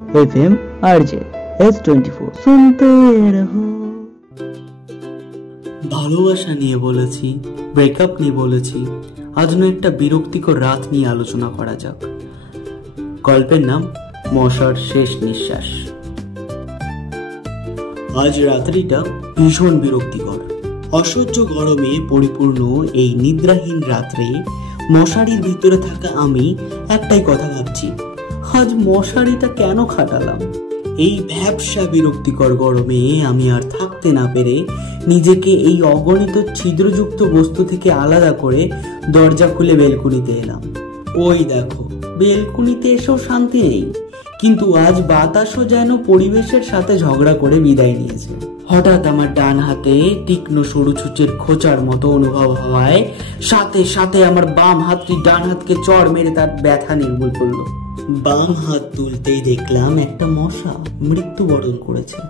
FM RJ S24 सुनते रहो। ভালোবাসা নিয়ে বলেছি, ব্রেকআপ নিয়ে বলেছি, আজ নয় একটা বিরক্তিকর রাত নিয়ে আলোচনা করা যাক। গল্পের নাম মশার শেষ নিঃশ্বাস। আজ রাত্রিটা ভীষণ বিরক্তিকর। অসহ্য গরমে পরিপূর্ণ এই নিদ্রাহীন রাত্রে মশারির ভিতরে থাকা আমি একটাই কথা ভাবছি, আজ মশারিটা কেন খাটালাম। এই ভ্যাবসা বিরক্তিকর গরমে আমি আর থাকতে না পেরে নিজেকে এই অগণিত ছিদ্রযুক্ত বস্তু থেকে আলাদা করে দরজা খুলে বেলকুনিতে এলাম। ওই দেখো, বেলকুনিতে এসেও শান্তি নেই, কিন্তু আজ বাতাসও যেন পরিবেশের সাথে ঝগড়া করে বিদায় নিয়েছে। হঠাৎ আমার ডান হাতে তীক্ষ্ণ সরু ছুঁচের খোঁচার মতো অনুভব হওয়ায় সাথে সাথে আমার বাম হাতটি ডান হাতকে চড় মেরে তার ব্যথা নির্মূল করলো। বাম হাত তুলতেই দেখলাম একটা মশা মৃত্যুবরণ করেছে।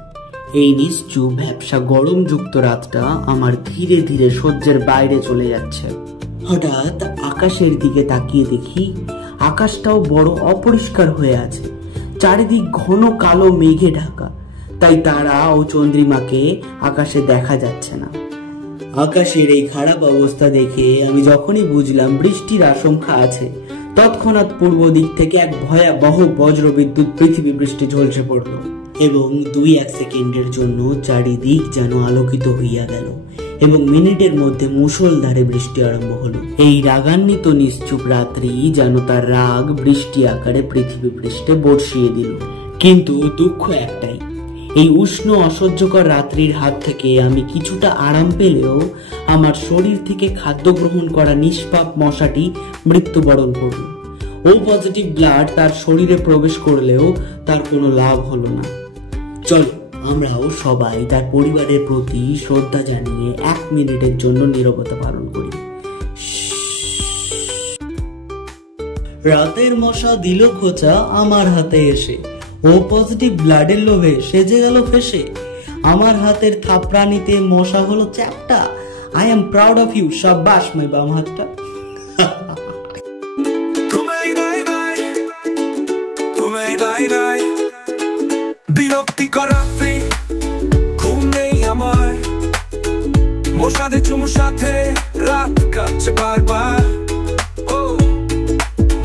এই নিশ্চুপ ভ্যাবসা গরম যুক্ত রাতটা আমার ধীরে ধীরে সহ্যের বাইরে চলে যাচ্ছে। হঠাৎ আকাশের দিকে তাকিয়ে দেখি আকাশটাও বড় অপরিষ্কার হয়ে আছে, চারিদিক ঘন কালো মেঘে ঢাকা, তাই তারা ও চন্দ্রিমাকে আকাশে দেখা যাচ্ছে না। আকাশের এই খারাপ অবস্থা দেখে আমি যখনই বুঝলাম বৃষ্টির আশঙ্কা আছে, তৎক্ষণাৎ পূর্ব দিক থেকে এক ভয়াবহ বজ্রবিদ্যুৎ পৃথিবী বৃষ্টি ঝলসে পড়ল এবং 2-1 সেকেন্ডের জন্য চারিদিক যেন আলোকিত হইয়া গেল এবং মিনিটের মধ্যে মুষলধারে বৃষ্টি আরম্ভ হলো। এই রাগান্বিত নিশ্চুপ রাত্রি যেন তার রাগ বৃষ্টি আকারে পৃথিবী পৃষ্ঠে বর্ষিয়ে দিল। কিন্তু দুঃখ একটাই, এই উষ্ণ অসহ্যকর রাত্রির হাত থেকে আমি কিছুটা আরাম পেলেও আমার শরীর থেকে খাদ্য গ্রহণ করা নিষ্পাপ মশাটি মৃত্যুবরণ করল। ও পজিটিভ ব্লাড তার শরীরে প্রবেশ করলেও তার কোনো লাভ হলো না। চলো আমরাও সবাই তার পরিবারের প্রতি শ্রদ্ধা জানিয়ে 1 মিনিটের জন্য নীরবতা পালন করি। রাতের মশা দিল খোঁচা আমার হাতে এসে, ও পজিটিভ ব্লাডের লোভে সেজে গেল ফেসে। আমার হাতের থাপড়ানিতে মশা হলো চ্যাপটা। I am proud of you. শাবাশ মাই বাম হাতটা। বিরক্তিকর রাত্রি, ঘুম নেই আমার, মশাদের চুমুর সাথে রাত কাটছে বারবার।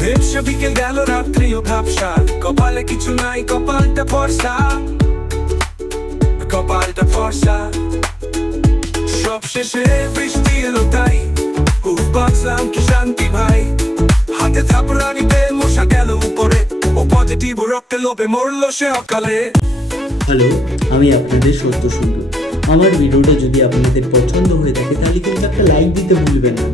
ভেবসা বিকেল গেল রাত্রি ও ভাবসা, কপালে কিছু নাই, কপালটা ফর্সা, কপালটা ফর্সা। সব শেষে বৃষ্টি এলো তাই বাঁচলাম কি শান্তি ভাই। হাতে থাপড়ানিতে মশা গেল উপরে, ও পজিটিভ রক্তে লোভে মরলো সে অকালে। হ্যালো, আমি আপনাদের সত্য সুন্দর। আমার ভিডিওটা যদি আপনাদের পছন্দ হয়ে থাকে তাহলে কিন্তু একটা লাইক দিতে ভুলবেন না।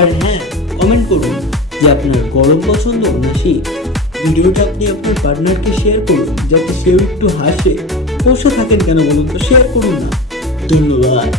আর হ্যাঁ, কমেন্ট করুন যে আপনার গরম পছন্দ না শীত। ভিডিওটা আপনি আপনার পার্টনারকে শেয়ার করুন যাতে সেও একটু হাসে। বসে থাকেন কেন বলুন তো, শেয়ার করুন না। ধন্যবাদ।